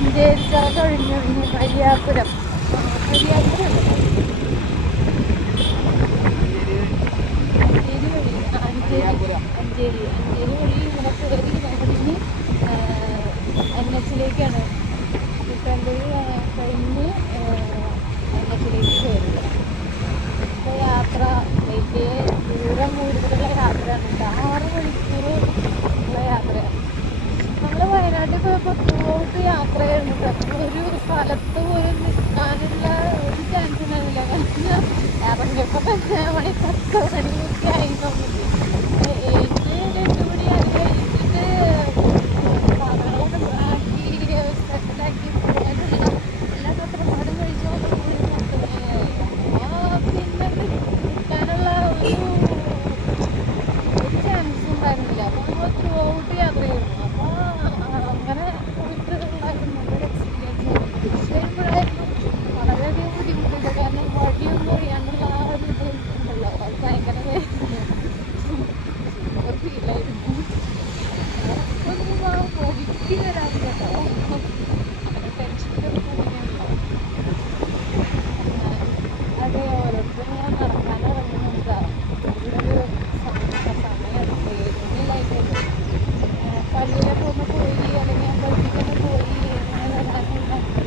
മഞ്ചേരിച്ചിറ കഴിഞ്ഞു ഇനി മരിയാപുരം. മരിയാപുരം അഞ്ചേരി വഴി ഇങ്ങനെ കയറി നമ്മളിനി NH-ലേക്കാണ്. കുട്ടമ്പുഴ കഴിഞ്ഞ് NH-ലേക്ക് കയറുക. ഇപ്പോൾ യാത്ര വലിയ ദൂരം കൂടുതലുള്ള യാത്രയാണ്. 6 മണിക്കൂർ ഉള്ള യാത്രയാണ്. നമ്മൾ വയനാട്ടിൽ പോയപ്പോൾ ത്രൂഔട്ട് യാത്രയായിരുന്നു. ഒരു സ്ഥലത്ത് പോലും നിൽക്കാനുള്ള ഒരു ചാൻസ് ഉണ്ടാവില്ല. കാരണം ഇറങ്ങിയപ്പോൾ തന്നെ 10 മണിയൊക്കെ ആയി. നമുക്ക് 8 മണി അത് കഴിഞ്ഞിട്ട് സാധനങ്ങളൊക്കെ ആക്കി സെറ്റാക്കി പോകാനുള്ള എല്ലാ തത്രപ്പാടും കഴിച്ചു പിന്നെ നിൽക്കാനുള്ള ഒരു ചാൻസ് ഉണ്ടായിരുന്നില്ല. അപ്പോൾ നമ്മൾ ത്രൂഔട്ട് യാത്ര ചെയ്യുന്നു. അപ്പോൾ അങ്ങനെ പോയിട്ട് ഉണ്ടായിരുന്നു നല്ലൊരു എക്സ്പീരിയൻസ്. തിരിച്ചു വരുമ്പോഴായിരുന്നു വളരെയധികം ബുദ്ധിമുട്ടുണ്ട്. കാരണം വഴിയൊന്നും അറിയാനുള്ള ആ ഒരു ഇത് ഉണ്ടല്ലോ, അത് ഭയങ്കര ഫീലായിരുന്നു. ഒന്നും ഒതുക്കി വരാൻ കേട്ടോ, അങ്ങനെ ടെൻഷൻ്റെ ഒരു കൂടിയാണല്ലോ. അതെ, ഓരോരുത്തരും ഞാൻ നടക്കാൻ ഇറങ്ങുന്നുണ്ടാവും. നല്ലൊരു സമയം 7 മണിയിലായിട്ടുണ്ട്. പള്ളിയിലൊക്കെ ഒന്ന് പോയി അല്ലെങ്കിൽ അമ്പലത്തിലൊക്കെ പോയി അങ്ങനെ വരാനുള്ള ഒരു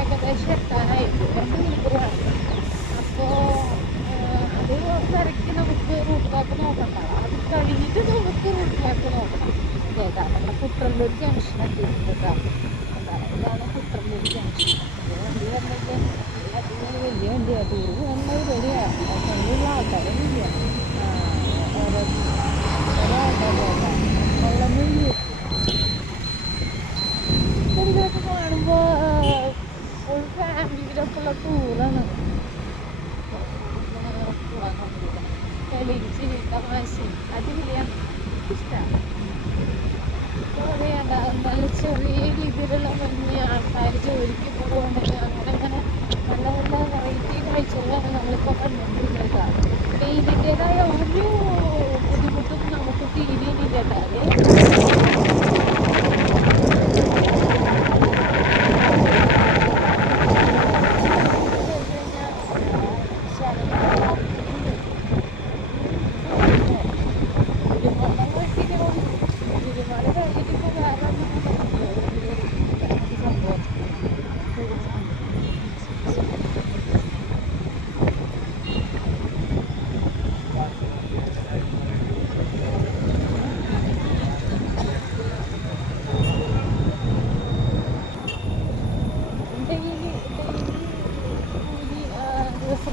ഏകദേശം എത്താനായിരിക്കും. 2 മണിക്കൂർ വേണം. അപ്പോൾ അത് വരയ്ക്ക് നമുക്ക് റൂട്ട് മാപ്പ് നോക്കണ്ട. അത് കഴിഞ്ഞിട്ട് നമുക്ക് റൂട്ട് മാപ്പ് നോക്കണം. ഏതാ നമ്മുടെ കുട്ടറല്ലൂർ ജംഗ്ഷൻ എത്തിയിട്ടുണ്ട് കേട്ടോ. ഇതാണ് കുട്ടറല്ലൂർ ജംഗ്ഷൻ. വണ്ടി വരണമെങ്കിൽ അടിപൊളി വലിയ വണ്ടിയാണ്. ടൂർ പോകുന്ന പരിപാടിയാണ്. അതിനുള്ള ആൾക്കാരൊന്നും ഇല്ല. ഓരോ ആൾക്കാർ വെള്ളമൊഴി ഇതൊക്കെ കാണുമ്പോൾ ഫുൾ ഫാമിലിയിലൊക്കെയുള്ള ടൂറാണ്. കളിച്ച് തമാശ അടിപൊളിയാണ്. ഇഷ്ടമാണ്. പറയണ്ട, നല്ല ചെറിയ രീതിയിലുള്ള മഞ്ഞ ആൾക്കാർ ജോലിക്ക് പോകുന്നുണ്ടെങ്കിൽ അങ്ങനെ നല്ല നല്ല വെറൈറ്റി കാഴ്ചകളാണ് നമ്മളിപ്പോൾ കണ്ടുകൊണ്ടിരുന്നത്. പെയിൻറ്റിൻ്റെതായ ഒരു ബുദ്ധിമുട്ടും നമുക്ക് ഫീൽ ചെയ്യുന്നില്ല കേട്ടോ.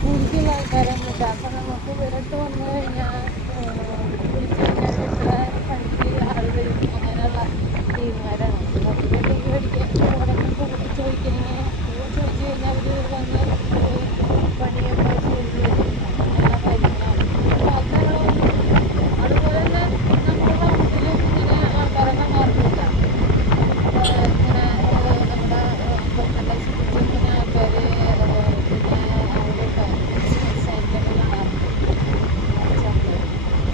കൂലിക്കുള്ള ആൾക്കാരാണ് കേട്ടോ. അപ്പം നമുക്ക് ഇവരൊക്കെ വന്നു കഴിഞ്ഞാൽ വിളിച്ചു കഴിഞ്ഞാൽ പണിക്ക് ആൾ വരും. അങ്ങനെയുള്ള ടീമുകാരാണ്. ഇവർക്ക് മേടിക്കാൻ ചോദിച്ചു കഴിഞ്ഞാൽ അവർ വന്ന് പണിയൊക്കെ ചെയ്ത് തരും. അങ്ങനെയുള്ള കാര്യങ്ങളാണ്. അപ്പോൾ അതുപോലെ തന്നെ നമ്മുടെ നാട്ടിലും ഇങ്ങനെ ആൾക്കാരെ കാണാറില്ല. ഇങ്ങനെ നമ്മുടെ നല്ല ചികിത്സിക്കുന്ന ആൾക്കാർ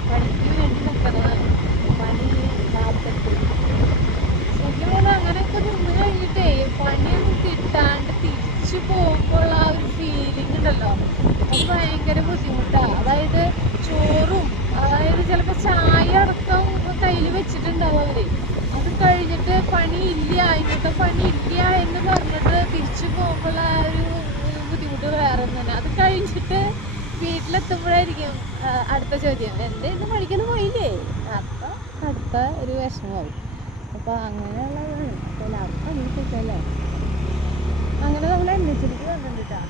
പണിക്ക് വേണ്ടി നിൽക്കുന്നതാണ്. പണി നാട്ടിൽ ശരിക്കും പറഞ്ഞാൽ അങ്ങനെയൊക്കെ നിന്ന് കഴിഞ്ഞിട്ടേ പണിയൊന്നും കിട്ടാണ്ട് തിരിച്ചു പോകുമ്പോൾ ആ ഒരു ഫീലിംഗ് ഉണ്ടല്ലോ, അത് ഭയങ്കര ബുദ്ധിമുട്ടാണ്. അതായത് ചോറും, അതായത് ചിലപ്പോൾ ചായ അടക്കം കയ്യിൽ വെച്ചിട്ടുണ്ടാവും അവർ. അത് കഴിഞ്ഞിട്ട് പണിയില്ല, ഇന്നത്തെ പണിയില്ല എന്ന് പറഞ്ഞിട്ട് തിരിച്ചു പോകുമ്പോൾ ആ ഒരു ബുദ്ധിമുട്ട് വേറെ ഒന്നും തന്നെ. അത് കഴിഞ്ഞിട്ട് വീട്ടിലെത്തുമ്പോഴായിരിക്കും അടുത്ത ചോദ്യം, എൻ്റെ ഇന്ന് പണിക്കൊന്നും പോയില്ലേ? അപ്പം അടുത്ത ഒരു വിഷമമാവും. അപ്പോൾ അങ്ങനെയുള്ളതാണ്. അപ്പോൾ ലാഭം പണിക്കിട്ടല്ലേ. അങ്ങനെ നമ്മൾ NH-ലേക്ക് വന്നിട്ടുണ്ട് കേട്ടോ.